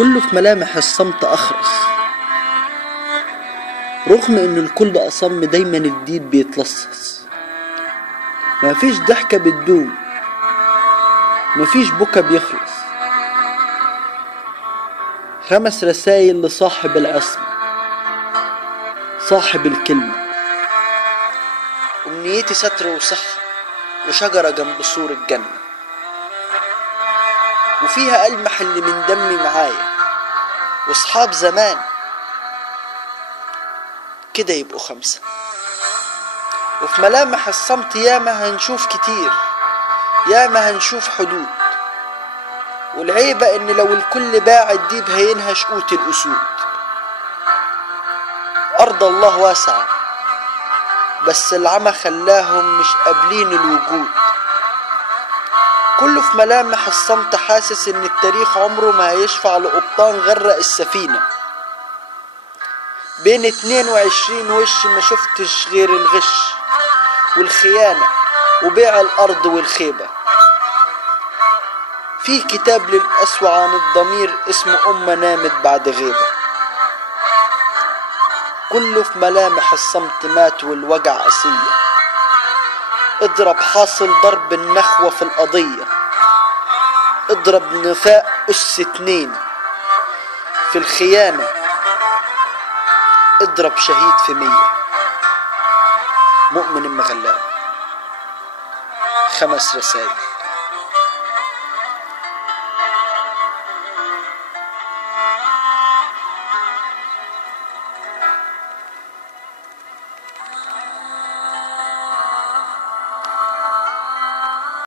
كله في ملامح الصمت أخرس، رغم إن الكل أصم دايما الجديد بيتلصص. مفيش ضحكة بتدوم، مفيش بكا بيخلص. 5 رسايل لصاحب العصمة، صاحب الكلمة. أمنيتي ستر وصحة وشجرة جنب سور الجنة، وفيها ألمح اللي من دمي معايا وصحاب زمان كده يبقوا 5. وفي ملامح الصمت ياما هنشوف كتير، ياما هنشوف حدود. والعيبة ان لو الكل باع الديب هينهش قوت الأسود. أرض الله واسعة بس العمى خلاهم مش قابلين الوجود. كله في ملامح الصمت حاسس ان التاريخ عمره ما هيشفع لقبطان غرق السفينة. بين 22 وش ما شفتش غير الغش والخيانة وبيع الأرض والخيبة. في كتاب للقسوة عن الضمير اسمه أمة نامت بعد غيبة. كله في ملامح الصمت مات والوجع قاسية. اضرب حاصل ضرب النخوة في القضية، اضرب نفاق أس 2 في الخيانة، اضرب شهيد في 100. مؤمن المغلاوي. 5 رسائل.